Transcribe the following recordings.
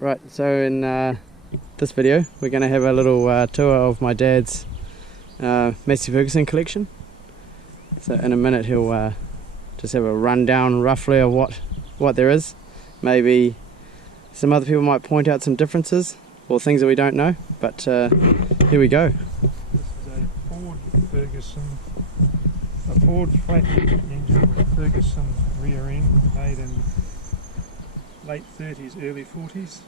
Right, so in this video we're going to have a little tour of my dad's Massey Ferguson collection. So in a minute he'll just have a rundown roughly of what there is. Maybe some other people might point out some differences or things that we don't know, but here we go. This is a Ford Ferguson, a Ford flat engine with a Ferguson rear end, made in late 30s, early 40s.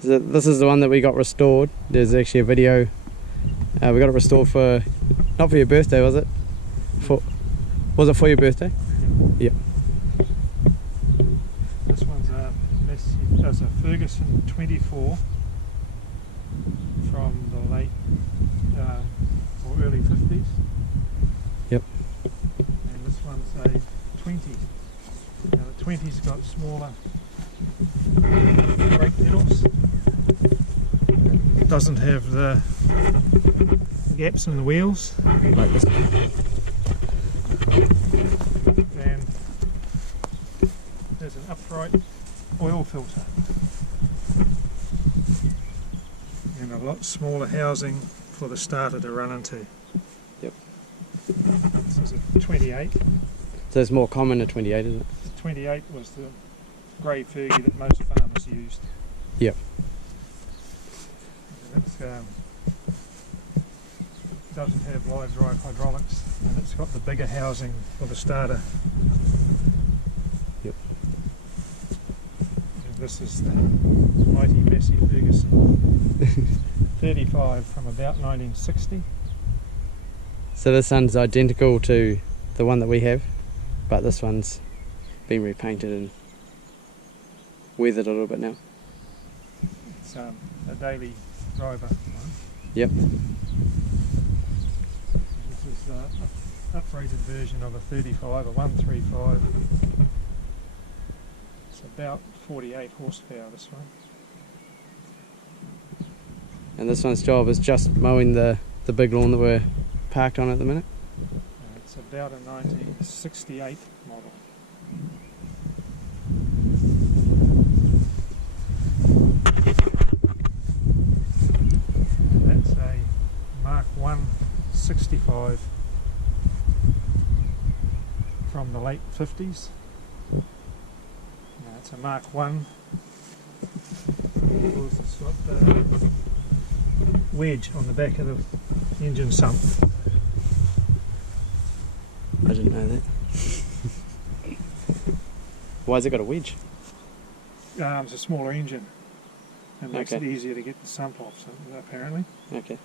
So this is the one that we got restored. There's actually a video. We got it restored for, not for your birthday, was it? Was it for your birthday? Yep. This one's a Ferguson 24 from the late or early 50s. Yep. And this one's a 20. Now the 20's got smaller brake pedals. It doesn't have the gaps in the wheels. Like this. And there's an upright oil filter. And a lot smaller housing for the starter to run into. Yep. This is a 28. So it's more common at 28, isn't it? The 28 was the grey Fergie that most farmers used. Yep. And it's, doesn't have live drive hydraulics, and it's got the bigger housing for the starter. Yep. And this is the mighty Massey Ferguson 35 from about 1960. So this one's identical to the one that we have, but this one's been repainted and weathered a little bit now. It's a daily driver one. Yep. This is an uprated version of a 35, a 135. It's about 48 horsepower, this one. And this one's job is just mowing the big lawn that we're parked on at the minute. It's about a 1968 model. That's a Mark 1 65 from the late 50s. Now it's a Mark 1 because it's got the wedge on the back of the engine sump. I didn't know that. Why's it got a wedge? It's a smaller engine. It makes Okay. it easier to get the sump off, so, apparently. Okay.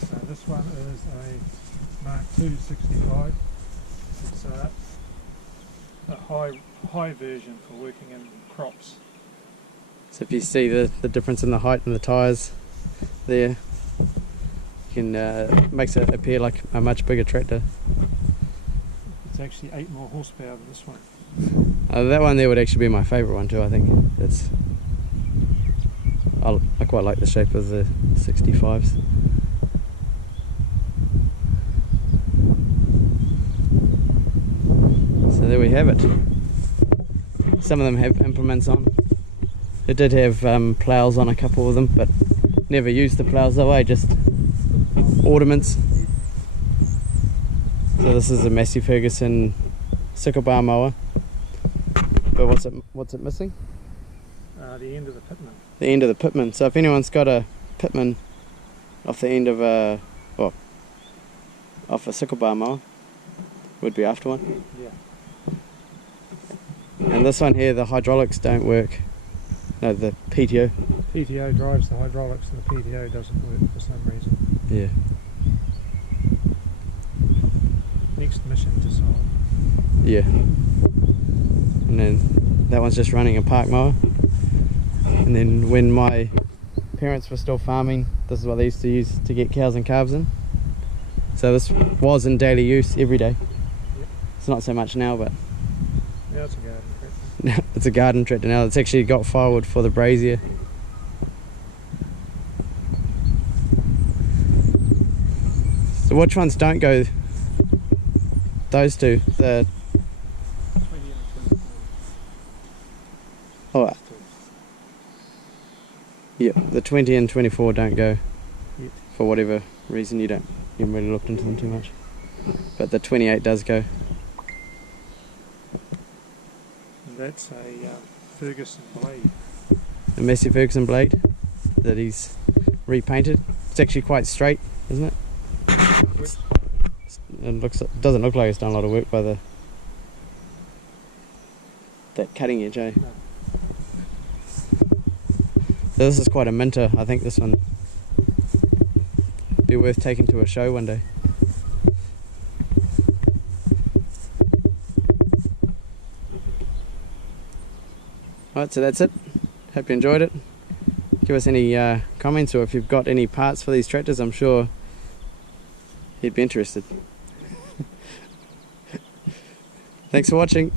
So this one is a Mark II 65. It's a high version for working in crops. So if you see the difference in the height and the tyres there, you can makes it appear like a much bigger tractor. It's actually 8 more horsepower than this one. That one there would actually be my favourite one too, I think. I quite like the shape of the 65s. So there we have it. Some of them have implements on. It did have ploughs on a couple of them, but never used the ploughs that way, just ornaments. So this is a Massey Ferguson sickle bar mower. But what's it missing? The end of the pitman. The end of the pitman. So if anyone's got a pitman off the end of off a sickle bar mower, would be after one. Yeah. And this one here, the hydraulics don't work. No, the PTO. PTO drives the hydraulics and the PTO doesn't work for some reason. Yeah. Next mission to solve. Yeah. And then that one's just running a park mower. And then when my parents were still farming, this is what they used to use to get cows and calves in. So this was in daily use every day. Yep. It's not so much now, but Now it's a garden tractor. it's a garden tractor now. It's actually got firewood for the brazier. So which ones don't go? Those two, the Oh, yeah, the 20 and 24 don't go. Yep. For whatever reason. You haven't really looked into them too much. But the 28 does go. And that's a Ferguson blade. A Massey Ferguson blade that he's repainted. It's actually quite straight, isn't it? It doesn't look like it's done a lot of work by that cutting edge, eh? No. So this is quite a minter. I think this one be worth taking to a show one day. Alright, so that's it. Hope you enjoyed it. Give us any comments, or if you've got any parts for these tractors, I'm sure he'd be interested. Thanks for watching.